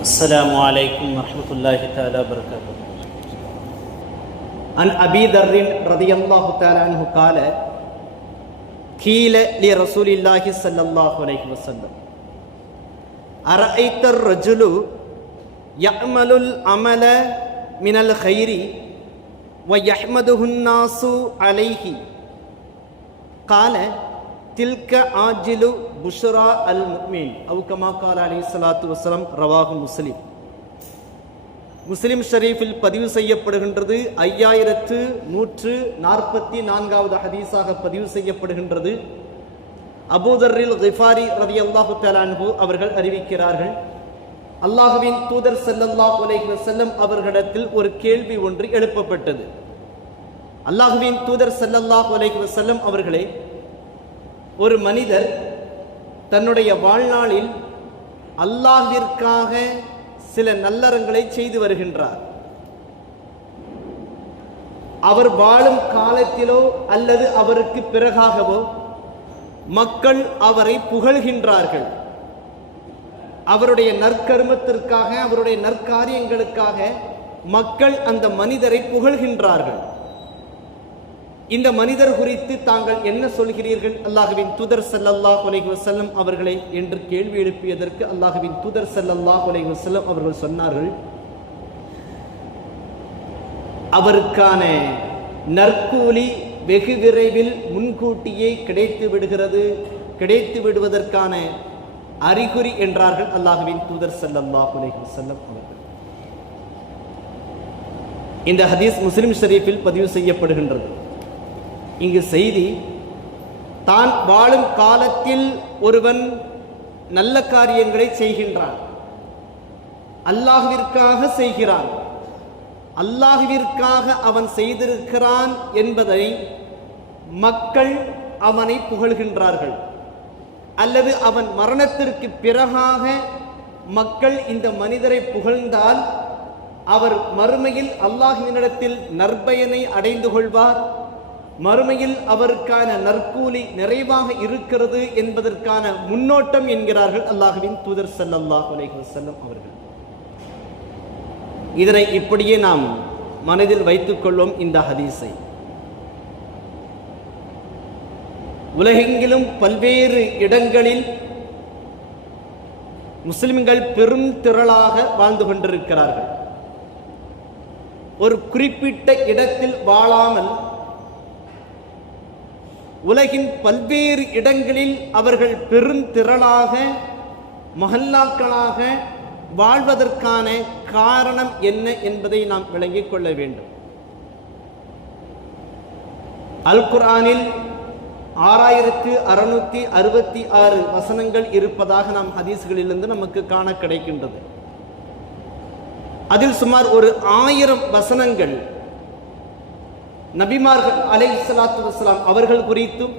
السلام عليكم ورحمة الله تعالى وبركاته. عن أبي ذر رضي الله تعالى عنه قال قيل لرسول الله صلى الله عليه وسلم أرأيت الرجل يعمل العمل من الخير ويحمده الناس عليه قال تلك عاجل புஷரா அல் முக்மீன் அவுகமா கால அலி சலாத்து வசலம் ரவாகு முஸ்லிம் முஸ்லிம் ஷரீஃபில் பதிவு செய்யப்படுகின்றது ஐயாயிரத்து நூற்று நாற்பத்தி நான்காவது ஹதீஸாக பதிவு செய்யப்படுகின்றது. அபூதரில் கிஃபாரி ரதி அல்லாஹு தலான்ஹு அவர்கள் அறிவிக்கிறார்கள் அல்லாஹுவின் தூதர் செல்லல்லா உலகி செல்லம் அவர்களிடத்தில் ஒரு கேள்வி ஒன்று எழுப்பப்பட்டது. அல்லாஹுவின் தூதர் செல்லல்லா உலகி வசல்லம் அவர்களே ஒரு மனிதர் தன்னுடைய வாழ்நாளில் அல்லாஹிற்காக சில நல்லறங்களை செய்து வருகின்றார். அவர் வாழும் காலத்திலோ அல்லது அவருக்கு பிறகாகவோ மக்கள் அவரை புகழ்கின்றார்கள். அவருடைய நற்கர்மத்திற்காக அவருடைய நற்காரியங்களுக்காக மக்கள் அந்த மனிதரை புகழ்கின்றார்கள். இந்த மனிதர் குறித்து தாங்கள் என்ன சொல்கிறீர்கள்? அல்லாஹுவின் தூதர் ஸல்லல்லாஹு அலைஹி வசல்லம் அவர்களை என்று கேள்வி எழுப்பியதற்கு அல்லாஹுவின் தூதர் ஸல்லல்லாஹு அலைஹி வசல்லம் அவர்கள் சொன்னார்கள் அவருக்கான நற்கூலி வெகு விரைவில் முன்கூட்டியே கிடைத்து விடுகிறது. கிடைத்து விடுவதற்கான அறிகுறி என்றார்கள் அல்லாஹுவின் தூதர் ஸல்லல்லாஹு அலைஹி செல்லம் அவர்கள். இந்த ஹதீஸ் முஸ்லிம் ஷரீஃபில் பதிவு செய்யப்படுகின்றது. இங்கு செய்தி தான் வாழும் காலத்தில் ஒருவன் நல்ல காரியங்களை செய்கின்றான். அல்லாஹுவிற்காக செய்கிறான். அல்லாஹுவிற்காக அவன் செய்திருக்கிறான் என்பதை மக்கள் அவனை புகழ்கின்றார்கள். அல்லது அவன் மரணத்திற்கு பிறகாக மக்கள் இந்த மனிதரை புகழ்ந்தால் அவர் மறுமையில் அல்லாஹினிடத்தில் நற்பயனை அடைந்து கொள்வார். மறுமையில் அவருக்கான நற்கூலி நிறைவாக இருக்கிறது என்பதற்கான முன்னோட்டம் என்கிறார்கள் அல்லாஹுவின் தூதர் ஸல்லல்லாஹு அலைஹி செல்லும் அவர்கள். இதனை இப்படியே நாம் மனதில் வைத்துக் கொள்வோம் இந்த ஹதீஸை. உலகெங்கிலும் பல்வேறு இடங்களில் முஸ்லிம்கள் பெரும் திரளாக வாழ்ந்து கொண்டிருக்கிறார்கள். ஒரு குறிப்பிட்ட இடத்தில் வாழாமல் உலகின் பல்வேறு இடங்களில் அவர்கள் பெருந்திரளாக மஹல்லாக்களாக வாழ்வதற்கான காரணம் என்ன என்பதை நாம் விளங்கிக் கொள்ள வேண்டும். அல் குர்ஆனில் ஆறாயிரத்து அறுநூத்தி அறுபத்தி ஆறு வசனங்கள் இருப்பதாக நாம் ஹதீஸ்களிலிருந்து நமக்கு காண கிடைக்கின்றது. அதில் சுமார் ஒரு ஆயிரம் வசனங்கள் நபிமார்கள் அலை சலாத்து வலாம் அவர்கள் குறித்தும்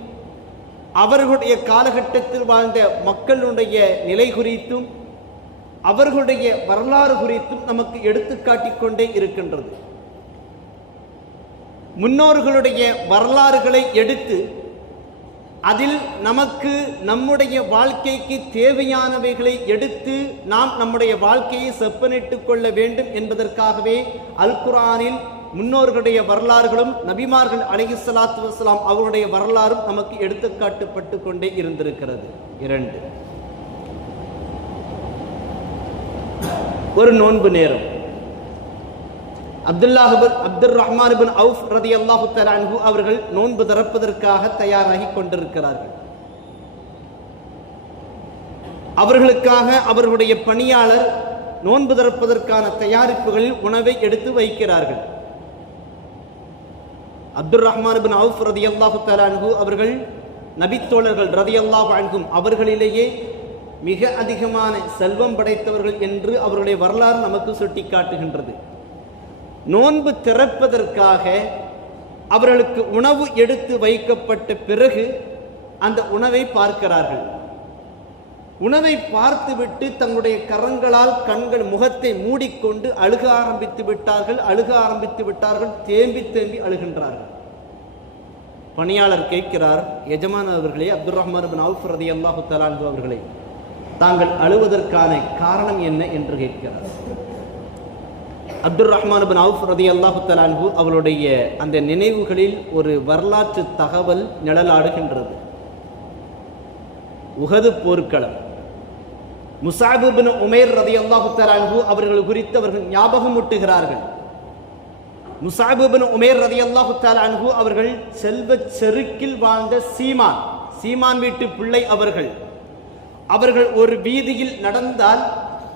அவர்களுடைய காலகட்டத்தில் வாழ்ந்த மக்களுடைய நிலை குறித்தும் அவர்களுடைய வரலாறு குறித்தும் நமக்கு எடுத்துக்காட்டிக் கொண்டே இருக்கின்றது. முன்னோர்களுடைய வரலாறுகளை எடுத்து அதில் நமக்கு நம்முடைய வாழ்க்கைக்கு தேவையானவைகளை எடுத்து நாம் நம்முடைய வாழ்க்கையை செப்பனிட்டுக் கொள்ள வேண்டும் என்பதற்காகவே அல் குரானில் முன்னோர்களுடைய வரலாறுகளும் நபிமார்கள் அலஹி சலாத்து வசலாம் அவருடைய வரலாறும் நமக்கு எடுத்துக்காட்டுப்பட்டு கொண்டே இருந்திருக்கிறது. இரண்டு. ஒரு நோன்பு நேரம். அப்துல்லாஹிபின் அப்துல் ரஹ்மான் பின் அவுஃப் ரதி அல்லாஹு தலான்ஹு அவர்கள் நோன்பு திறப்பதற்காக தயாராகி கொண்டிருக்கிறார்கள். அவர்களுக்காக அவர்களுடைய பணியாளர் நோன்பு திறப்பதற்கான தயாரிப்புகளில் உணவை எடுத்து வைக்கிறார்கள். அப்துல் ரஹ்மான் பின் அவுஃப் ரதி அல்லாஹு தலான்கு அவர்கள் நபித்தோழர்கள் ரதி அல்லாஹ் அன்கும் அவர்களிலேயே மிக அதிகமான செல்வம் படைத்தவர்கள் என்று அவருடைய வரலாறு நமக்கு சுட்டி காட்டுகின்றது நோன்பு திறப்பதற்காக அவர்களுக்கு உணவு எடுத்து வைக்கப்பட்ட பிறகு அந்த உணவை பார்க்கிறார்கள். உணவை பார்த்துவிட்டு தங்களுடைய கரங்களால் கண்கள் முகத்தை மூடிக்கொண்டு அழுக ஆரம்பித்து விட்டார்கள் அழுக ஆரம்பித்து விட்டார்கள் தேம்பி தேம்பி அழுகின்றார்கள். பணியாளர் கேட்கிறார் எஜமான் அவர்களே அப்துல் ரஹ்மான் பின் அவுஃப் ரதி அல்லாஹு தலான்கு அவர்களே தாங்கள் அழுவதற்கான காரணம் என்ன? என்று கேட்கிறார். அப்துல் ரஹ்மான் பின் அவுஃப் ரதி அல்லாஹு தலான்பு அவளுடைய அந்த நினைவுகளில் ஒரு வரலாற்று தகவல் நிழலாடுகின்றது. உகது போர்க்களம். முசாபுபின் உமேர் ரதி அல்லாஹு தலான்ஹு அவர்கள் குறித்து அவர்கள் ஞாபகம் ஊட்டுகிறார்கள் முசாபுபின் உமேர் ரதி அல்லாஹு தலான்ஹு அவர்கள் செல்வ செருக்கில் வாழ்ந்த சீமான் சீமான் வீட்டு பிள்ளை அவர்கள். அவர்கள் ஒரு வீதியில் நடந்தால்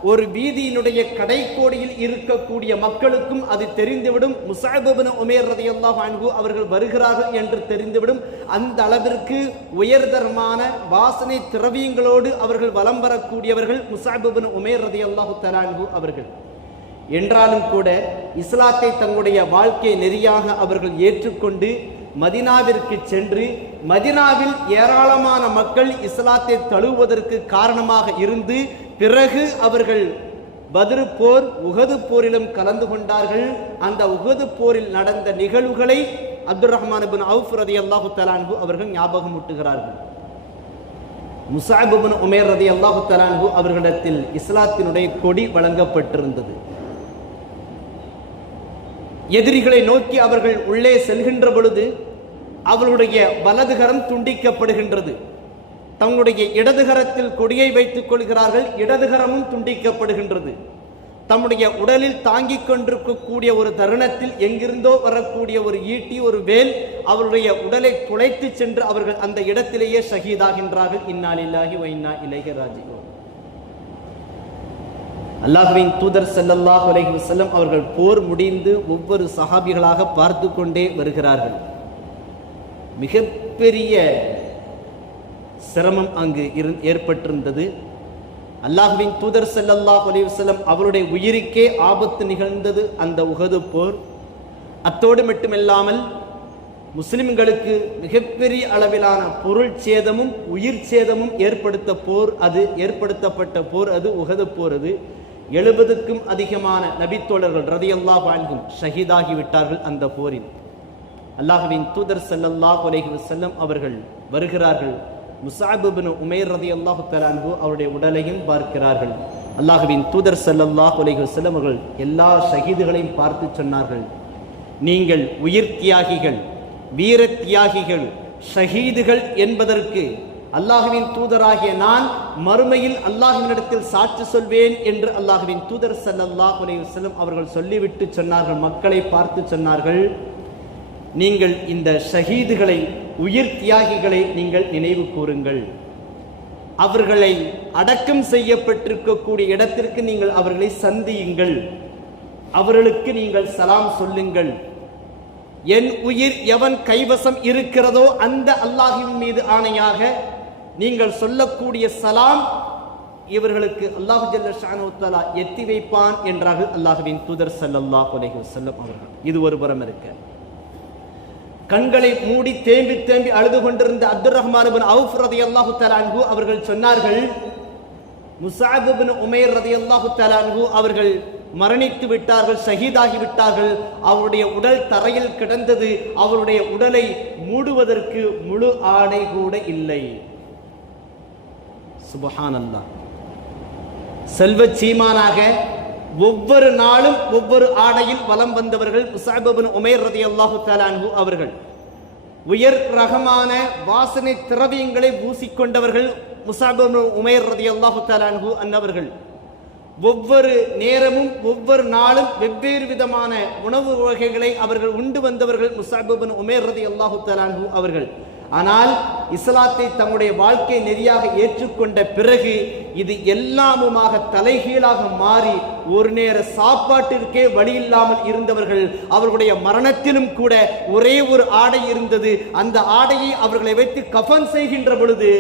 ஒரு வீதியினுடைய கடைக்கோடியில் இருக்கக்கூடிய மக்களுக்கும் அது தெரிந்துவிடும். முசாபிபின் உமேர் ரதையெல்லாம் அன்பு அவர்கள் வருகிறார்கள் என்று தெரிந்துவிடும். அந்த அளவிற்கு உயர்தரமான வாசனை திரவியங்களோடு அவர்கள் வலம் வரக்கூடியவர்கள் முசாபிபின் உமேர் ரதியல்லாஹு தலான்ஹு அவர்கள். என்றாலும் கூட இஸ்லாத்தை தங்களுடைய வாழ்க்கை நெறியாக அவர்கள் ஏற்றுக்கொண்டு மதினாவிற்கு சென்று மதினாவில் ஏராளமான மக்கள் இஸ்லாத்தை தழுவுவதற்கு காரணமாக இருந்து பிறகு அவர்கள் பதிரு போர் உகது போரிலும் கலந்து கொண்டார்கள். அந்த உகது போரில் நடந்த நிகழ்வுகளை அப்துல் ரஹ்மான் பின் அவுஃப் ரதி அல்லாஹு தலான்ஹு அவர்கள் ஞாபகம் ஊட்டுகிறார்கள் முசாபிபின் உமேர் ரதி அல்லாஹு தலான்ஹு அவர்களிடத்தில் இஸ்லாத்தினுடைய கொடி வழங்கப்பட்டிருந்தது. எதிரிகளை நோக்கி அவர்கள் உள்ளே செல்கின்ற பொழுது அவளுடைய வலதுகரம் துண்டிக்கப்படுகின்றது. தங்களுடைய இடதுகரத்தில் கொடியை வைத்துக் கொள்கிறார்கள் இடதுகரமும் துண்டிக்கப்படுகின்றது. தம்முடைய உடலில் தாங்கிக் கொண்டிருக்கக்கூடிய ஒரு தருணத்தில் எங்கிருந்தோ வரக்கூடிய ஒரு ஈட்டி ஒரு வேல் அவருடைய உடலை துளைத்து சென்று அவர்கள் அந்த இடத்திலேயே ஷஹீதாகின்றார்கள். இன்னாலில்லாஹி வைனா இலைஹி ராஜிகோ அல்லாஹுவின் தூதர் செல்லல்லாஹ் உலகி செல்லம் அவர்கள் போர் முடிந்து ஒவ்வொரு சஹாபிகளாக பார்த்து கொண்டே வருகிறார்கள். மிகப்பெரிய சிரமம் அங்கு இரு ஏற்பட்டிருந்தது. அல்லாஹுவின் தூதர் செல்லல்லா அலைஹி அவருடைய உயிருக்கே ஆபத்து நிகழ்ந்தது அந்த உகது போர். அத்தோடு மட்டுமில்லாமல் முஸ்லிம்களுக்கு மிகப்பெரிய அளவிலான பொருள் சேதமும் உயிர் சேதமும் ஏற்படுத்த போர் அது ஏற்படுத்தப்பட்ட போர் அது உகது போர் அது. எழுபதுக்கும் அதிகமான நபித்தோழர்கள் ரதியல்லா வாழ்கும் ஷஹீதாகி விட்டார்கள் அந்த போரில். அல்லாஹுவின் தூதர் ஸல்லல்லாஹு உலகி செல்லம் அவர்கள் வருகிறார்கள். முஸஅப் உமேர் ரதி அல்லாஹு தலான்பு அவருடைய உடலையும் பார்க்கிறார்கள். அல்லாஹுவின் தூதர் ஸல்லல்லாஹு உலகி செல்லம் அவர்கள் எல்லா ஷஹீதுகளையும் பார்த்து சொன்னார்கள். நீங்கள் உயிர் தியாகிகள் வீர தியாகிகள் ஷஹீதுகள் என்பதற்கு அல்லாஹுவின் தூதராகிய நான் மறுமையில் அல்லாஹுவினிடத்தில் சாட்சி சொல்வேன் என்று அல்லாஹுவின் தூதர் ஸல்லல்லாஹு அலைஹி வஸல்லம் அவர்கள் சொல்லிவிட்டு சொன்னார்கள். மக்களை பார்த்து சொன்னார்கள். நீங்கள் இந்த ஷஹீதுகளை உயிர் தியாகிகளை நீங்கள் நினைவு கூறுங்கள். அவர்களை அடக்கம் செய்யப்பட்டிருக்கக்கூடிய இடத்திற்கு நீங்கள் அவர்களை சந்தியுங்கள். அவர்களுக்கு நீங்கள் சலாம் சொல்லுங்கள். என் உயிர் எவன் கைவசம் இருக்கிறதோ அந்த அல்லாஹின் மீது ஆணையாக நீங்கள் சொல்லக்கூடிய சலாம் இவர்களுக்கு அல்லாஹு ஜல்ல எத்தி வைப்பான் என்றார்கள் அல்லாஹுவின் தூதர் சல்லாஹ் அலைஹி அவர்கள். இது ஒரு புறம் இருக்க. கண்களை மூடி தேம்பி தேம்பி அழுது கொண்டிருந்த அப்துல் ரஹ்மான் பின் அவுஃப் ரதியல்லாஹு தஆலா அன்ஹு அவர்கள் சொன்னார்கள் முஸஅப் பின் உமைர் ரதியல்லாஹு தஆலா அன்ஹு அவர்கள் மரணித்து விட்டார்கள் ஷஹீதாகி விட்டார்கள். அவருடைய உடல் தரையில் கிடந்தது. அவருடைய உடலை மூடுவதற்கு முழு ஆடை கூட இல்லை. சுபஹானந்தா செல்வ சீமானாக ஒவ்வொரு நாளும் ஒவ்வொரு ஆடையில் வலம் வந்தவர்கள் முசாபிபின் உமேர் ரதி அல்லாஹு தாலான்ஹு அவர்கள். உயர் ரகமான வாசனை திரவியங்களை பூசிக்கொண்டவர்கள் முசாபிபின் உமேர் ரதி அல்லாஹு தாலான்ஹு அன்னவர்கள். ஒவ்வொரு நேரமும் ஒவ்வொரு நாளும் வெவ்வேறு விதமான உணவு வகைகளை அவர்கள் உண்டு வந்தவர்கள் முசாபிபின் உமேர் ரதி அல்லாஹு தலான்ஹு அவர்கள். ஆனால் இஸ்லாத்தை தம்முடைய வாழ்க்கை நெறியாக ஏற்றுக்கொண்ட பிறகு இது எல்லாமுமாக தலைகீழாக மாறி ஒரு நேர சாப்பாட்டிற்கே வழி இல்லாமல் இருந்தவர்கள் அவர்களுடைய மரணத்திலும் கூட ஒரே ஒரு ஆடை இருந்தது. அந்த ஆடையை அவர்களை வைத்து கஃபன் செய்கின்ற பொழுது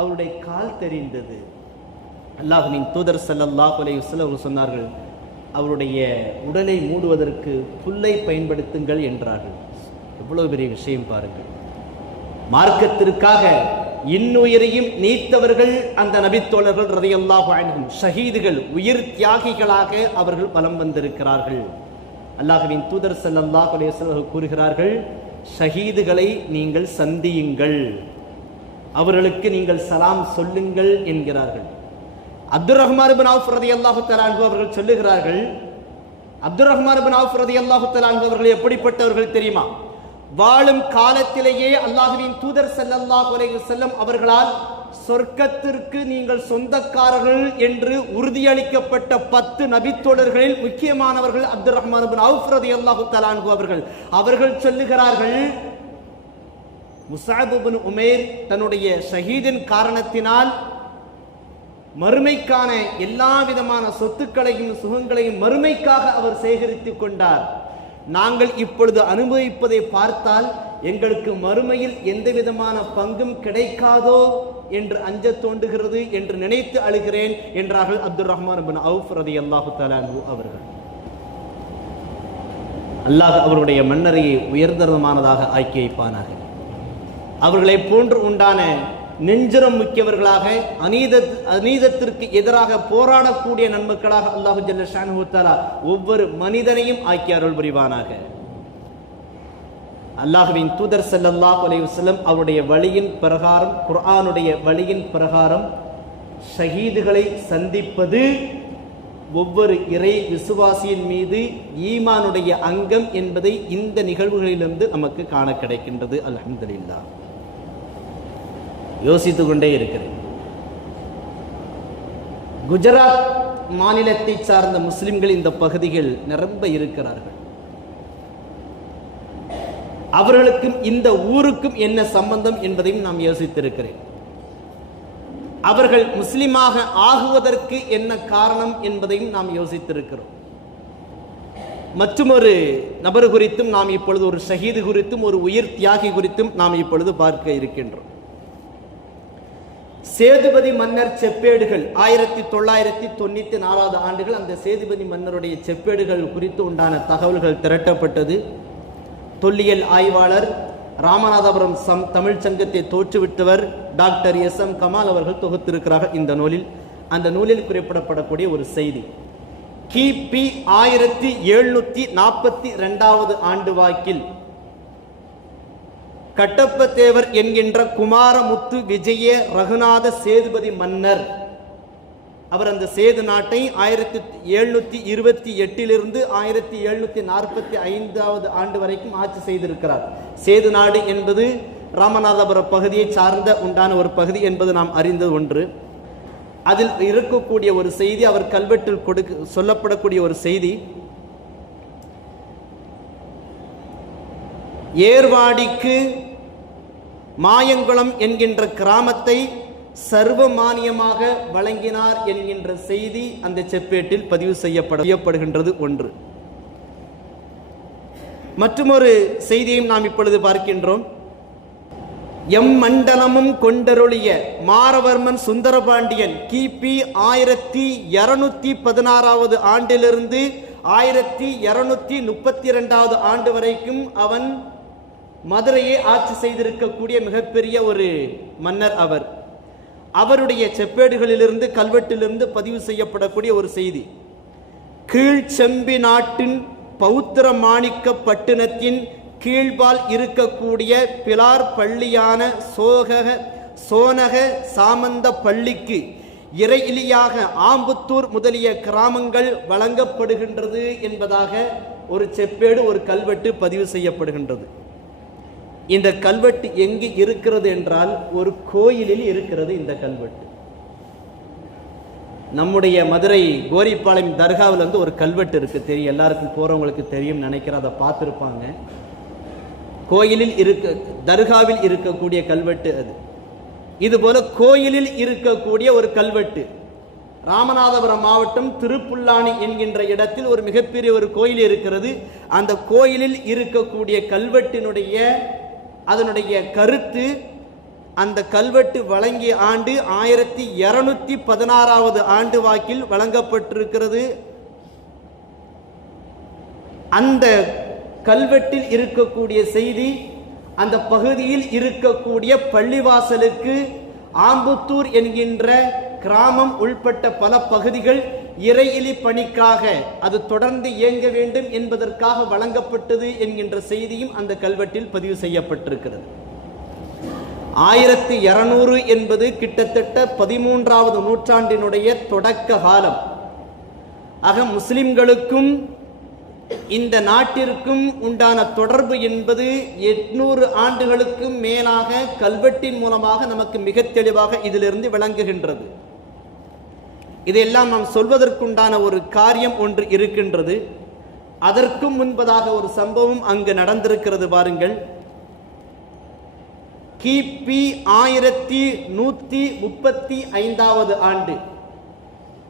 அவருடைய கால் தெரிந்தது. அல்லாஹுவின் தூதர் ஸல்லல்லாஹு அலைஹி வஸல்லம் அவர்கள் சொன்னார்கள் அவருடைய உடலை மூடுவதற்கு புல்லை பயன்படுத்துங்கள் என்றார்கள். எவ்வளவு பெரிய விஷயம் பாருங்கள். மார்க்கத்திற்காக இன்னுயிரையும் நீத்தவர்கள் அந்த நபித்தோழர்கள் ரதையல்லாக அன்ஹும். ஷஹீதுகள் உயிர் தியாகிகளாக அவர்கள் பலம் வந்திருக்கிறார்கள். அல்லாஹுவின் தூதர் ஸல்லல்லாஹு கூறுகிறார்கள் ஷஹீதுகளை நீங்கள் சந்தியுங்கள். அவர்களுக்கு நீங்கள் சலாம் சொல்லுங்கள் என்கிறார்கள். அப்துல் ரஹ்மான் பின் அவுஃப் ரதி அல்லாஹு தலான்கு அவர்கள் சொல்லுகிறார்கள் அப்துல் ரஹ்மான் பின் அவுஃப் ரதி அல்லாஹு தலான்கு அவர்கள் எப்படிப்பட்டவர்கள் தெரியுமா? வாழும் காலத்திலேயே அல்லாஹுவின் தூதர் செல்லல்லாஹ் அலைஹி செல்லும் அவர்களால் சொர்க்கத்திற்கு நீங்கள் சொந்தக்காரர்கள் என்று உறுதியளிக்கப்பட்ட பத்து நபித்தோழர்களில் முக்கியமானவர்கள் அப்துல் ரஹ்மான் அவுஃப்ரதி அவுஃப் தலான்கு அவர்கள். அவர்கள் சொல்லுகிறார்கள் முசாபுபின் உமேர் தன்னுடைய ஷஹீதின் காரணத்தினால் மறுமைக்கான எல்லா விதமான சொத்துக்களையும் சுகங்களையும் மறுமைக்காக அவர் சேகரித்துக் கொண்டார். நாங்கள் இப்பொழுது அனுபவிப்பதை பார்த்தால் எங்களுக்கு மறுமையில் எந்த விதமான பங்கும் கிடைக்காதோ என்று அஞ்ச தோன்றுகிறது என்று நினைத்து அழுகிறேன் என்றார்கள் அப்துல் ரஹ்மான் பின் அவுஃப் ரதி அல்லாஹு தலானு அவர்கள். அல்லாஹ் அவருடைய மன்னரையை உயர்தரமானதாக ஆக்கி வைப்பானார்கள் அவர்களை போன்று உண்டான நெஞ்சுரம் முக்கியவர்களாக அநீத அநீதத்திற்கு எதிராக போராடக்கூடிய நன்மக்களாக அல்லாஹு ஜல்ல ஒவ்வொரு மனிதனையும் ஆக்கி அருள் புரிவானாக. அல்லாஹுவின் தூதர் செல்லல்லா அலைஹி அவருடைய வழியின் பிரகாரம் குர்ஆனுடைய வழியின் பிரகாரம் ஷஹீதுகளை சந்திப்பது ஒவ்வொரு இறை விசுவாசியின் மீது ஈமானுடைய அங்கம் என்பதை இந்த நிகழ்வுகளிலிருந்து நமக்கு காண கிடைக்கின்றது. அலமதுல்லா யோசித்து கொண்டே இருக்கிறேன். குஜராத் மாநிலத்தை சார்ந்த முஸ்லிம்கள் இந்த பகுதிகள் நிரம்ப இருக்கிறார்கள். அவர்களுக்கும் இந்த ஊருக்கும் என்ன சம்பந்தம் என்பதையும் நாம் யோசித்திருக்கிறேன். அவர்கள் முஸ்லிமாக ஆகுவதற்கு என்ன காரணம் என்பதையும் நாம் யோசித்திருக்கிறோம். மற்றொரு நபர் குறித்தும் நாம் இப்பொழுது ஒரு ஷஹீது குறித்தும் ஒரு உயிர் தியாகி குறித்தும் நாம் இப்பொழுது பார்க்க இருக்கின்றோம். சேதுபதி மன்னர் செப்பேடுகள் ஆயிரத்தி தொள்ளாயிரத்தி தொண்ணூத்தி நாலாவது ஆண்டுகள் அந்த சேதுபதி மன்னருடைய செப்பேடுகள் குறித்து உண்டான தகவல்கள் திரட்டப்பட்டது. தொல்லியல் ஆய்வாளர் ராமநாதபுரம் சம் தமிழ் சங்கத்தை தோற்றுவிட்டவர் டாக்டர் எஸ் எம் கமால் அவர்கள் தொகுத்திருக்கிறார்கள் இந்த நூலில். அந்த நூலில் குறிப்பிடப்படக்கூடிய ஒரு செய்தி. கிபி ஆயிரத்தி எழுநூத்தி நாற்பத்தி ரெண்டாவது ஆண்டு வாக்கில் கட்டப்பத்தேவர் என்கின்ற குமாரமுத்து விஜய ரகுநாத சேதுபதி மன்னர். அவர் அந்த சேது நாட்டை ஆயிரத்தி எழுநூத்தி இருபத்தி எட்டிலிருந்து ஆயிரத்தி எழுநூத்தி நாற்பத்தி ஐந்தாவது ஆண்டு வரைக்கும் ஆட்சி செய்திருக்கிறார். சேது நாடு என்பது ராமநாதபுரம் பகுதியை சார்ந்த உண்டான ஒரு பகுதி என்பது நாம் அறிந்த ஒன்று. அதில் இருக்கக்கூடிய ஒரு செய்தி அவர் கல்வெட்டில் கொடுக்க சொல்லப்படக்கூடிய ஒரு செய்தி. ஏர்வாடிக்கு மாயங்குளம் என்கின்ற கிராமத்தை சர்வ மானியமாக வழங்கினார் என்கின்ற செய்தி அந்த செப்பேட்டில் பதிவு செய்யப்பட செய்யப்படுகின்றது ஒன்று. மற்றொரு செய்தியையும் நாம் இப்பொழுது பார்க்கின்றோம். எம் மண்டலமும் கொண்டருளிய மாரவர்மன் சுந்தரபாண்டியன் கிபி ஆயிரத்தி இருநூத்தி பதினாறாவது ஆண்டிலிருந்து ஆயிரத்தி இருநூத்தி முப்பத்தி இரண்டாவது ஆண்டு வரைக்கும் அவன் மதுரையை ஆட்சி செய்திருக்கக்கூடிய மிகப்பெரிய ஒரு மன்னர் அவர். அவருடைய செப்பேடுகளிலிருந்து கல்வெட்டிலிருந்து பதிவு செய்யப்படக்கூடிய ஒரு செய்தி. கீழ் செம்பி நாட்டின் பௌத்திர மாணிக்க பட்டினத்தின் கீழ்பால் இருக்கக்கூடிய பிலார் பள்ளியான சோகக சோனக சாமந்த பள்ளிக்கு இறையிலியாக ஆம்புத்தூர் முதலிய கிராமங்கள் வழங்கப்படுகின்றது என்பதாக ஒரு செப்பேடு ஒரு கல்வெட்டு பதிவு செய்யப்படுகின்றது. இந்த கல்வெட்டு எங்கு இருக்கிறது என்றால் ஒரு கோயிலில் இருக்கிறது இந்த கல்வெட்டு. நம்முடைய மதுரை கோரிப்பாளையம் தர்காவில் வந்து ஒரு கல்வெட்டு இருக்குது தெரியும் எல்லாருக்கும் போகிறவங்களுக்கு தெரியும் நினைக்கிறேன் அதை பார்த்துருப்பாங்க. கோயிலில் இருக்க தர்காவில் இருக்கக்கூடிய கல்வெட்டு அது. இதுபோல கோயிலில் இருக்கக்கூடிய ஒரு கல்வெட்டு. ராமநாதபுரம் மாவட்டம் திருப்புல்லானி என்கின்ற இடத்தில் ஒரு மிகப்பெரிய ஒரு கோயில் இருக்கிறது. அந்த கோயிலில் இருக்கக்கூடிய கல்வெட்டினுடைய அதனுடைய கருத்து அந்த கல்வெட்டு வழங்கிய ஆண்டு ஆயிரத்தி இருநூத்தி பதினாறாவது ஆண்டு வாக்கில் வழங்கப்பட்டிருக்கிறது. அந்த கல்வெட்டில் இருக்கக்கூடிய செய்தி அந்த பகுதியில் இருக்கக்கூடிய பள்ளிவாசலுக்கு ஆம்புத்தூர் என்கின்ற கிராமம் உள்பட்ட பல பகுதிகள் இறையிலி பணிக்காக அது தொடர்ந்து இயங்க வேண்டும் என்பதற்காக வழங்கப்பட்டது என்கின்ற செய்தியும் அந்த கல்வெட்டில் பதிவு செய்யப்பட்டிருக்கிறது. ஆயிரத்தி இருநூறு என்பது கிட்டத்தட்ட பதிமூன்றாவது நூற்றாண்டினுடைய தொடக்க காலம். ஆக முஸ்லிம்களுக்கும் இந்த நாட்டிற்கும் உண்டான தொடர்பு என்பது எட்நூறு ஆண்டுகளுக்கும் மேலாக கல்வெட்டின் மூலமாக நமக்கு மிக தெளிவாக இதிலிருந்து விளங்குகின்றது. இதையெல்லாம் நாம் சொல்வதற்குண்டான ஒரு காரியம் ஒன்று இருக்கின்றது. அதற்கும் முன்பதாக ஒரு சம்பவம் அங்கு நடந்திருக்கிறது பாருங்கள். கிபி ஆயிரத்தி நூற்றி முப்பத்தி ஐந்தாவது ஆண்டு.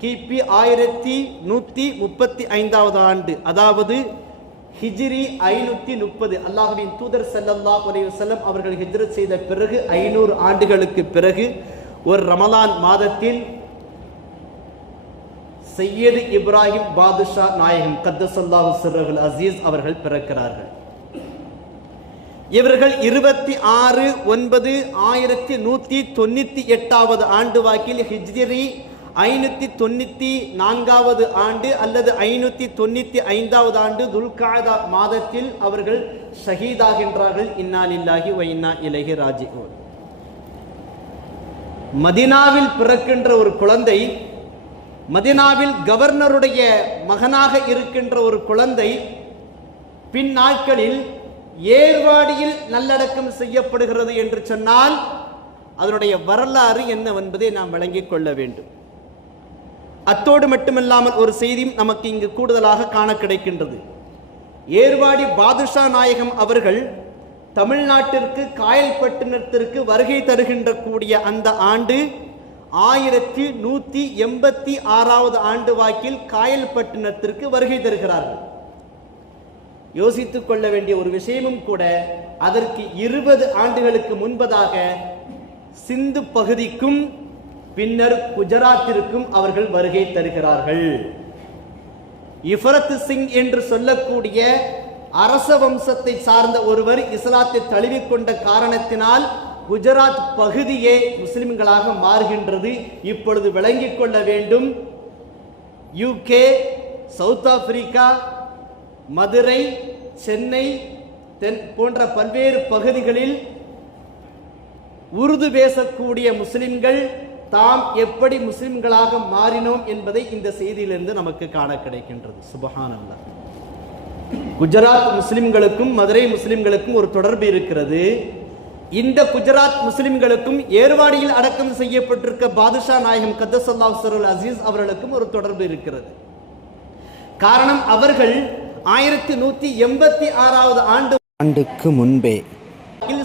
கிபி ஆயிரத்தி நூற்றி முப்பத்தி ஐந்தாவது ஆண்டு. அதாவது ஹிஜ்ரி ஐநூற்றி முப்பது. அல்லாஹுவின் தூதர் ஸல்லல்லாஹு அலைஹி செல்லம் அவர்கள் ஹிஜ்ரத் செய்த பிறகு ஐநூறு ஆண்டுகளுக்கு பிறகு ஒரு ரமலான் மாதத்தில் சையது இப்ராஹிம் பாதுஷா நாயகம் கத்தசல்லாஹு சிறர்கள் அசீஸ் அவர்கள் பிறக்கிறார்கள். இவர்கள் இருபத்தி ஆறு ஒன்பது ஆயிரத்தி நூத்தி தொண்ணூத்தி எட்டாவது ஆண்டு வாக்கில் ஹிஜ்ரி ஐநூத்தி தொண்ணூத்தி நான்காவது ஆண்டு அல்லது ஐநூத்தி தொண்ணூத்தி ஐந்தாவது ஆண்டு துல்காதா மாதத்தில் அவர்கள் ஷஹீதாகின்றார்கள். இன்னா லில்லாஹி வ இன்னா இலைஹி மதினாவில் பிறக்கின்ற ஒரு குழந்தை மதினாவில் கவர்னருடைய மகனாக இருக்கின்ற ஒரு குழந்தை பின் நாட்களில் ஏர்வாடியில் நல்லடக்கம் செய்யப்படுகிறது என்று சொன்னால் அதனுடைய வரலாறு என்னவென்பதை நாம் வழங்கிக் கொள்ள வேண்டும். அத்தோடு மட்டுமில்லாமல் ஒரு செய்தியும் நமக்கு இங்கு கூடுதலாக காண கிடைக்கின்றது. ஏர்வாடி பாதுஷா நாயகம் அவர்கள் தமிழ்நாட்டிற்கு காயல்பட்டினத்திற்கு வருகை தருகின்ற கூடிய அந்த ஆண்டு ஆயிரத்தி நூத்தி எண்பத்தி ஆறாவது ஆண்டு வாக்கில் காயல்பட்டினத்திற்கு வருகை தருகிறார்கள். யோசித்துக் கொள்ள வேண்டிய ஒரு விஷயமும் கூட அதற்கு இருபது ஆண்டுகளுக்கு முன்பதாக சிந்து பகுதிக்கும் பின்னர் குஜராத்திற்கும் அவர்கள் வருகை தருகிறார்கள். இஃபரத் சிங் என்று சொல்லக்கூடிய அரச வம்சத்தை சார்ந்த ஒருவர் இஸ்லாத்தை தழுவிக்கொண்ட காரணத்தினால் குஜராத் பகுதியே முஸ்லிம்களாக மாறுகின்றது. இப்பொழுது விளங்கிக் கொள்ள வேண்டும். UK south Africa Madurai Chennai தென் போன்ற பல்வேறு பகுதிகளில் உருது பேசக்கூடிய முஸ்லிம்கள் தாம் எப்படி முஸ்லிம்களாக மாறினோம் என்பதை இந்த செய்தியிலிருந்து நமக்கு காண கிடைக்கின்றது. சுபஹானல்லா. குஜராத் முஸ்லிம்களுக்கும் மதுரை முஸ்லிம்களுக்கும் ஒரு தொடர்பு இருக்கிறது. இந்த குஜராத் முஸ்லிம்களுக்கும் ஏர்வாடியில் அடக்கம் செய்யப்பட்டிருக்க பாதுஷா நாயகம் கத்தசல்லா சருல் அசீஸ் அவர்களுக்கும் ஒரு தொடர்பு இருக்கிறது. காரணம் அவர்கள் ஆயிரத்தி நூத்தி எண்பத்தி ஆறாவது ஆண்டு ஆண்டுக்கு முன்பே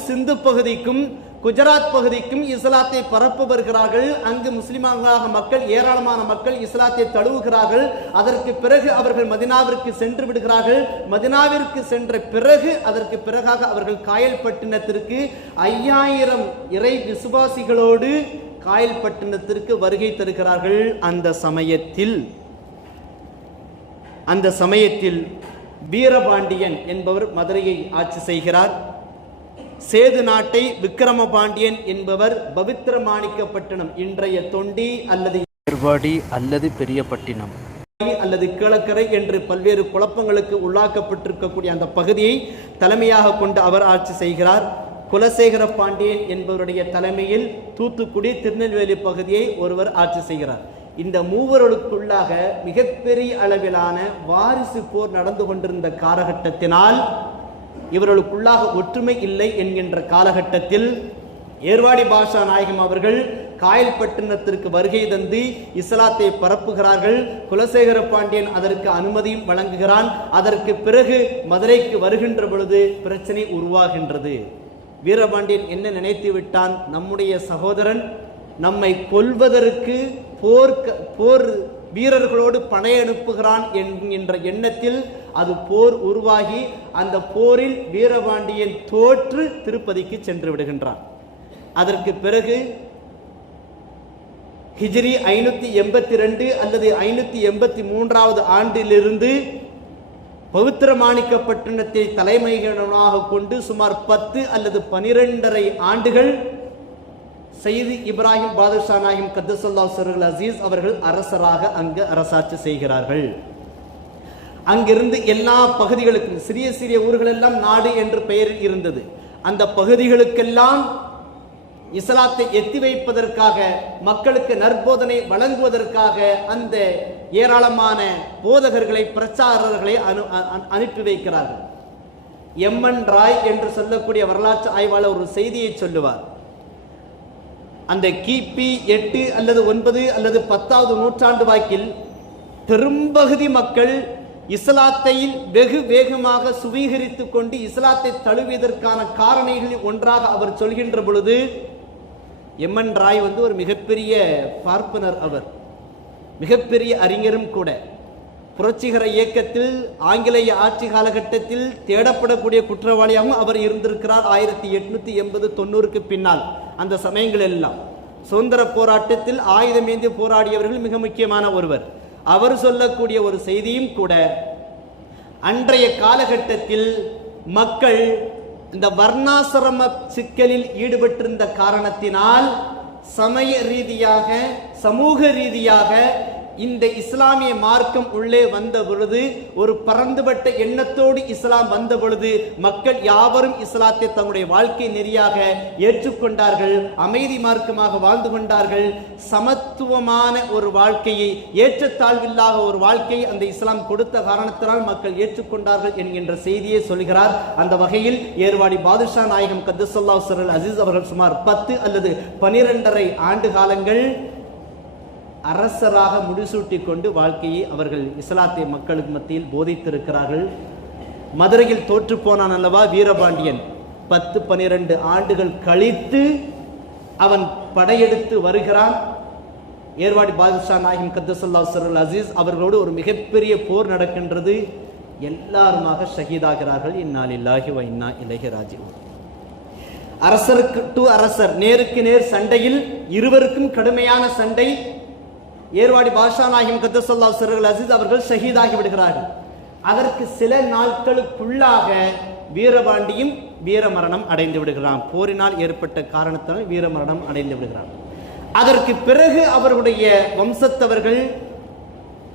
சிந்து பகுதிக்கும் குஜராத் பகுதிக்கும் இஸ்லாத்தை பரப்பு வருகிறார்கள். அங்கு முஸ்லிமாக மக்கள் ஏராளமான மக்கள் இஸ்லாத்தை தழுவுகிறார்கள். அதற்கு பிறகு அவர்கள் மதினாவிற்கு சென்று விடுகிறார்கள். மதினாவிற்கு சென்ற பிறகு அதற்கு பிறகாக அவர்கள் காயல்பட்டினத்திற்கு ஐயாயிரம் இறை விசுவாசிகளோடு காயல்பட்டினத்திற்கு வருகை தருகிறார்கள். அந்த சமயத்தில் அந்த சமயத்தில் வீரபாண்டியன் என்பவர் மதுரையை ஆட்சி செய்கிறார். சேது நாட்டை விக்கிரமபாண்டியன் என்பவர் பவித்திரமாணிக்கப்பட்டினம் இன்றைய தொண்டி அல்லது ஏர்வாடி அல்லது பெரியப்பட்டினம். அல்லது கிழக்கரை என்று பல்வேறு குழப்பங்களுக்கு உள்ளாக்கப்பட்டிருக்கக்கூடிய அந்த பகுதியை தலைமையாக கொண்டு அவர் ஆட்சி செய்கிறார். குலசேகர பாண்டியன் என்பவருடைய தலைமையில் தூத்துக்குடி திருநெல்வேலி பகுதியை ஒருவர் ஆட்சி செய்கிறார். இந்த மூவர்களுக்குள்ளாக மிகப்பெரிய அளவிலான வாரிசு போர் நடந்து கொண்டிருந்த காலகட்டத்தினால் இவர்களுக்குள்ளாக ஒற்றுமை இல்லை என்கின்ற காலகட்டத்தில் ஏர்வாடி பாஷா நாயகம் அவர்கள் காயல்பட்டினத்திற்கு வருகை தந்து இஸ்லாத்தை பரப்புகிறார்கள். குலசேகர பாண்டியன் அதற்கு அனுமதியும் வழங்குகிறான். அதற்கு பிறகு மதுரைக்கு வருகின்ற பொழுது பிரச்சனை உருவாகின்றது. வீரபாண்டியன் என்ன நினைத்து விட்டான்? நம்முடைய சகோதரன் நம்மை கொல்வதற்கு போர் போர் வீரர்களோடு படையெடுப்புகிறான் என்கின்ற எண்ணத்தில் அது போர் உருவாகி அந்த போரில் வீரபாண்டியன் தோற்று திருப்பதிக்கு சென்று விடுகின்றான். அதற்கு பிறகு ஹிஜ்ரி ஐநூத்தி எண்பத்தி ரெண்டு அல்லது ஐநூத்தி எண்பத்தி மூன்றாவது ஆண்டிலிருந்து பவித்திர மாணிக்கப்பட்டினத்தை தலைமையிடமாக கொண்டு சுமார் பத்து அல்லது பனிரெண்டரை ஆண்டுகள் சயீது இப்ராஹிம் பாதுஷா நாயிம் கத்துசல்லா சருல் அசீஸ் அவர்கள் அரசராக அங்கு அரசாட்சி செய்கிறார்கள். அங்கிருந்து எல்லா பகுதிகளுக்கும் சிறிய சிறிய ஊர்கள் எல்லாம் நாடு என்று பெயர் இருந்தது. அந்த பகுதிகளுக்கெல்லாம் இஸ்லாத்தை எத்தி வைப்பதற்காக மக்களுக்கு நற்போதனை வழங்குவதற்காக அந்த ஏராளமான போதகர்களை பிரச்சாரர்களை அனு அனுப்பி வைக்கிறார்கள். எம்என் ராய் என்று சொல்லக்கூடிய வரலாற்று ஆய்வாளர் ஒரு செய்தியை சொல்லுவார். அந்த கிபி எட்டு அல்லது ஒன்பது அல்லது பத்தாவது நூற்றாண்டு வாக்கில் பெரும்பகுதி மக்கள் இஸ்லாத்தை வெகு வேகமாக சுவீகரித்துக் கொண்டு இஸ்லாத்தை தழுவியதற்கான காரணிகளில் ஒன்றாக அவர் சொல்கின்ற பொழுது எம்என் ராய் வந்து ஒரு மிகப்பெரிய பார்ப்பனர் அவர். மிகப்பெரிய அறிஞரும் கூட. புரட்சிகர இயக்கத்தில் ஆங்கிலேய ஆட்சி காலகட்டத்தில் தேடப்படக்கூடிய குற்றவாளியாகவும் அவர் இருந்திருக்கிறார் ஆயிரத்தி எட்நூத்தி எண்பது தொண்ணூறுக்கு பின்னால். அந்த சமயங்கள் எல்லாம் சுதந்திர போராட்டத்தில் ஆயுதமேந்தி போராடியவர்கள் மிக முக்கியமான ஒருவர். அவர் சொல்லக்கூடிய ஒரு செய்தியும் கூட அன்றைய காலகட்டத்தில் மக்கள் இந்த வர்ணாசிரம சிக்கலில் ஈடுபட்டிருந்த காரணத்தினால் சமய ரீதியாக சமூக ரீதியாக இந்த இஸ்லாமிய மார்க்கம் உள்ளே வந்த பொழுது ஒரு பரந்துபட்ட எண்ணத்தோடு இஸ்லாம் வந்த பொழுது மக்கள் யாவரும் இஸ்லாத்தை தங்களுடைய வாழ்க்கை நெறியாக ஏற்றுக்கொண்டார்கள் அமைதி மார்க்கமாக வாழ்ந்து கொண்டார்கள். சமத்துவமான ஒரு வாழ்க்கையை ஏற்றத்தாழ்வில்லாத ஒரு வாழ்க்கையை அந்த இஸ்லாம் கொடுத்த காரணத்தினால் மக்கள் ஏற்றுக்கொண்டார்கள் என்கின்ற செய்தியை சொல்கிறார். அந்த வகையில் ஏர்வாடி பாதுஷா நாயகம் கத்துசல்லா சரல் அசீஸ் அவர்கள் சுமார் பத்து அல்லது பனிரெண்டரை ஆண்டு காலங்கள் அரசராக முடிசூட்டி கொண்டு வாழ்க்கையை அவர்கள் இஸ்லாத்திய மக்களுக்கு மத்தியில் போதித்திருக்கிறார்கள். மதுரையில் தோற்று போனான் அல்லவா வீரபாண்டியன். பத்து பனிரெண்டு ஆண்டுகள் கழித்து அவன் படையெடுத்து வருகிறான். ஏர்வாடி பாதுஷா நாயகம் கத்தசல்லா சரல் அசீஸ் அவர்களோடு ஒரு மிகப்பெரிய போர் நடக்கின்றது. எல்லாருமாக ஷஹீதாகிறார்கள். இந்நாளில்லாஹி வ இன்னா இலகி ராஜீவ் அரசருக்கு டு அரசர் நேருக்கு நேர் சண்டையில் இருவருக்கும் கடுமையான சண்டை. ஏர்வாடி பாஷா நாயகம் கத்தசல்லா சருல் அசீஸ் அவர்கள் ஷஹீதாகி விடுகிறார்கள். அதற்கு சில நாட்களுக்குள்ளாக வீரபாண்டியும் வீரமரணம் அடைந்து விடுகிறான். போரினால் ஏற்பட்ட காரணத்தால் வீரமரணம் அடைந்து விடுகிறான். அதற்கு பிறகு அவருடைய வம்சத்தவர்கள்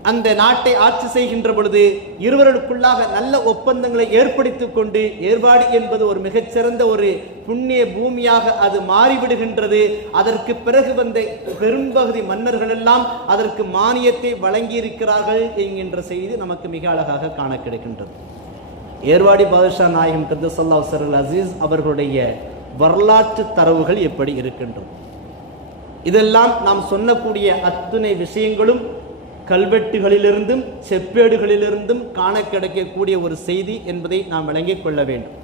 அந்த நாட்டை ஆட்சி செய்கின்ற பொழுது இருவருக்குள்ளாக நல்ல ஒப்பந்தங்களை ஏற்படுத்திக் கொண்டு ஏற்பாடு என்பது ஒரு மிகச்சிறந்த ஒரு புண்ணிய பூமியாக அது மாறிவிடுகின்றது. அதற்கு பிறகு வந்த பெரும்பகுதி மன்னர்கள் எல்லாம் அதற்கு மானியத்தை வழங்கியிருக்கிறார்கள் என்கின்ற செய்தி நமக்கு மிக அழகாக காண கிடைக்கின்றது. ஏர்வாடி பாதுஷா நாயகம் கந்தசல்லா சரல் அசீஸ் அவர்களுடைய வரலாற்று தரவுகள் எப்படி இருக்கின்றது இதெல்லாம் நாம் சொல்லக்கூடிய அத்துணை விஷயங்களும் கல்வெட்டுகளிலிருந்தும் செப்பேடுகளிலிருந்தும் காண கிடைக்கக்கூடிய ஒரு செய்தி என்பதை நாம் விளங்கிக் கொள்ள வேண்டும்.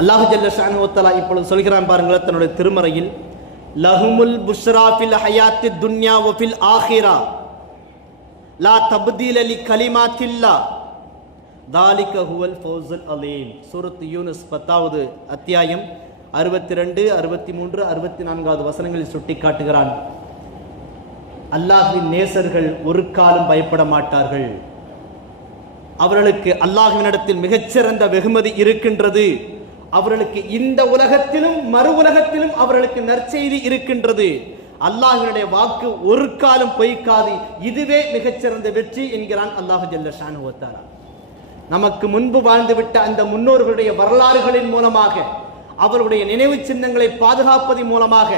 அல்லாஹு ஜல்ல ஷானுவத்தலா இப்பொழுது சொல்கிறான் பாருங்களேன் தன்னுடைய திருமறையில் லஹுமுல் புஷ்ராஃபில் ஹயாத்தி துன்யா ஒஃபில் ஆஹிரா லா தப்தீல் அலி கலிமாத்தில்லா தாலிக ஹுவல் ஃபௌசுல் அலீம். சூரத் யூனுஸ் பத்தாவது அத்தியாயம் அறுபத்தி ரெண்டு அறுபத்தி மூன்று அறுபத்தி நான்காவது வசனங்களில் சுட்டி காட்டுகிறான் அல்லாஹுவின் நேசர்கள் ஒரு காலம் பயப்பட மாட்டார்கள். அவர்களுக்கு அல்லாஹுவினிடத்தில் மிகச்சிறந்த வெகுமதி இருக்கின்றது. அவர்களுக்கு இந்த உலகத்திலும் மறு உலகத்திலும் அவர்களுக்கு நற்செய்தி இருக்கின்றது. அல்லாஹினுடைய வாக்கு ஒரு காலம் பொய்க்காது. இதுவே மிகச்சிறந்த வெற்றி என்கிறான் அல்லாஹு ஜல்ல ஷானுவத்தாரா நமக்கு முன்பு வாழ்ந்துவிட்ட அந்த முன்னோர்களுடைய வரலாறுகளின் மூலமாக அவருடைய நினைவு சின்னங்களை பாதுகாப்பதன் மூலமாக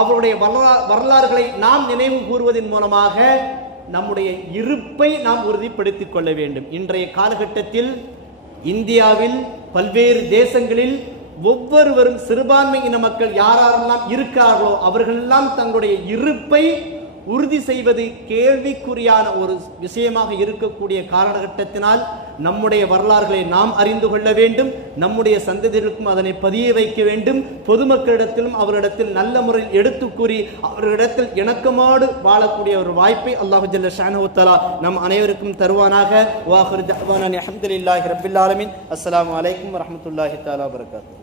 அவருடைய வரலா வரலாறுகளை நாம் நினைவு கூறுவதன் மூலமாக நம்முடைய இருப்பை நாம் உறுதிப்படுத்திக் கொள்ள வேண்டும். இன்றைய காலகட்டத்தில் இந்தியாவில் பல்வேறு தேசங்களில் ஒவ்வொருவரும் சிறுபான்மை இன மக்கள் யாரெல்லாம் இருக்கிறார்களோ அவர்களெல்லாம் தங்களுடைய இருப்பை உறுதி செய்வது கேள்விக்குறியான ஒரு விஷயமாக இருக்கக்கூடிய காலகட்டத்தினால் நம்முடைய வரலாறுகளை நாம் அறிந்து கொள்ள வேண்டும். நம்முடைய சந்ததியிற்கும் அதனை பதிய வைக்க வேண்டும். பொதுமக்களிடத்திலும் அவரிடத்தில் நல்ல முறையில் எடுத்து கூறி அவர்களிடத்தில் இணக்கமாடு வாழக்கூடிய ஒரு வாய்ப்பை அல்லாஹு ஜல்ல ஷானஹுத்தலா நம் அனைவருக்கும் தருவானாக. வாஹர் அஹமதுல்லாஹி ரபில் ஆலமின். அஸ்ஸலாமு அலைக்கும் வரஹ்மத்துல்லாஹி தாலா வபரகாத்துஹு